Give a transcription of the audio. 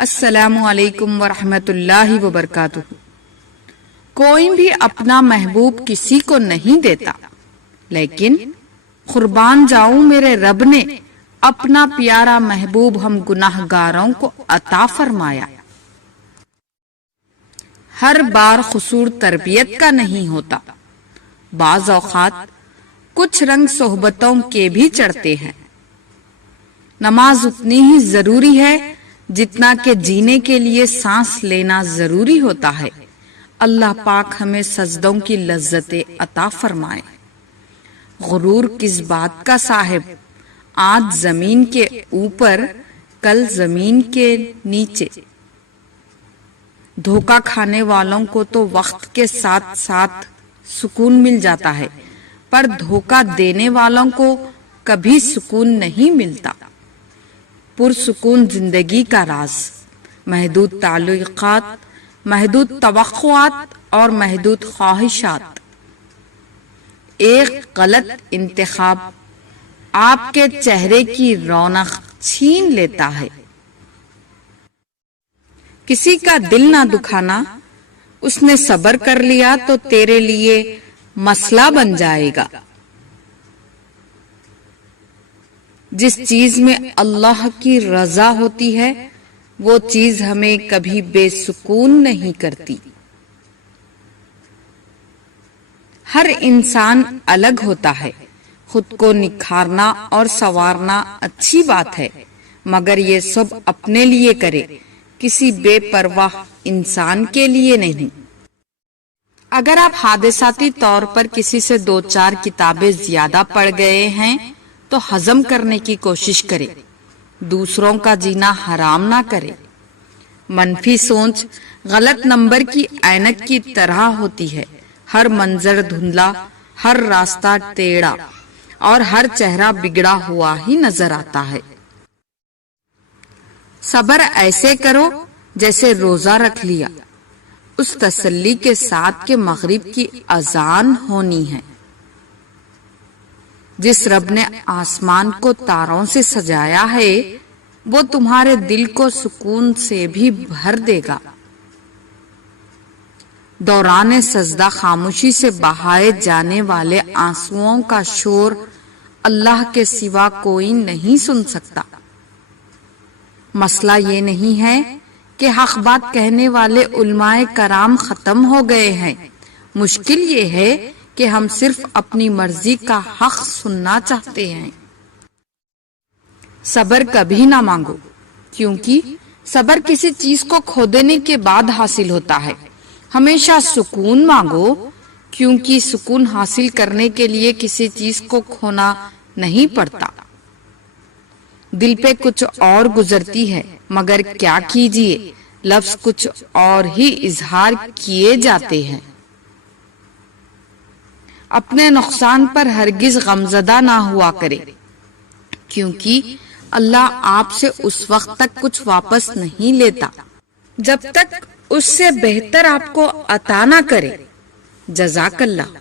السلام علیکم ورحمۃ اللہ وبرکاتہ۔ کوئی بھی اپنا محبوب کسی کو نہیں دیتا، لیکن قربان جاؤں میرے رب نے اپنا پیارا محبوب ہم گناہ گاروں کو عطا فرمایا۔ ہر بار قصور تربیت کا نہیں ہوتا، بعض اوقات کچھ رنگ صحبتوں کے بھی چڑھتے ہیں۔ نماز اتنی ہی ضروری ہے جتنا کہ جینے کے لیے سانس لینا ضروری ہوتا ہے۔ اللہ پاک ہمیں سجدوں کی لذت عطا فرمائے۔ غرور کس بات کا صاحب، آج زمین کے اوپر کل زمین کے نیچے۔ دھوکہ کھانے والوں کو تو وقت کے ساتھ ساتھ سکون مل جاتا ہے، پر دھوکہ دینے والوں کو کبھی سکون نہیں ملتا۔ پرسکون زندگی کا راز، محدود تعلقات، محدود توقعات اور محدود خواہشات۔ ایک غلط انتخاب آپ کے چہرے کی رونق چھین لیتا ہے۔ کسی کا دل نہ دکھانا، اس نے صبر کر لیا تو تیرے لیے مسئلہ بن جائے گا۔ جس چیز میں اللہ کی رضا ہوتی ہے وہ چیز ہمیں کبھی بے سکون نہیں کرتی۔ ہر انسان الگ ہوتا ہے، خود کو نکھارنا اور سنوارنا اچھی بات ہے، مگر یہ سب اپنے لیے کرے، کسی بے پرواہ انسان کے لیے نہیں۔ اگر آپ حادثاتی طور پر کسی سے 2-4 کتابیں زیادہ پڑھ گئے ہیں تو ہضم کرنے کی کوشش کرے، دوسروں کا جینا حرام نہ کرے۔ منفی سوچ غلط نمبر کی اینک کی طرح ہوتی ہے، ہر منظر دھندلا، ہر راستہ ٹیڑھا اور ہر چہرہ بگڑا ہوا ہی نظر آتا ہے۔ صبر ایسے کرو جیسے روزہ رکھ لیا، اس تسلی کے ساتھ کہ مغرب کی اذان ہونی ہے۔ جس رب نے آسمان کو تاروں سے سجایا ہے وہ تمہارے دل کو سکون سے بھی بھر دے گا۔ دوران سجدہ خاموشی سے بہائے جانے والے آنسوؤں کا شور اللہ کے سوا کوئی نہیں سن سکتا۔ مسئلہ یہ نہیں ہے کہ حق بات کہنے والے علماء کرام ختم ہو گئے ہیں، مشکل یہ ہے کہ ہم صرف اپنی مرضی کا حق سننا چاہتے ہیں۔ صبر کبھی نہ مانگو، کیونکہ صبر کسی چیز کو کھو دینے کے بعد حاصل ہوتا ہے۔ ہمیشہ سکون مانگو، کیونکہ سکون حاصل کرنے کے لیے کسی چیز کو کھونا نہیں پڑتا۔ دل پہ کچھ اور گزرتی ہے، مگر کیا کیجیے، لفظ کچھ اور ہی اظہار کیے جاتے ہیں۔ اپنے نقصان پر ہرگز غمزدہ نہ ہوا کرے، کیونکہ اللہ آپ سے اس وقت تک کچھ واپس نہیں لیتا جب تک اس سے بہتر آپ کو عطا نہ کرے۔ جزاک اللہ۔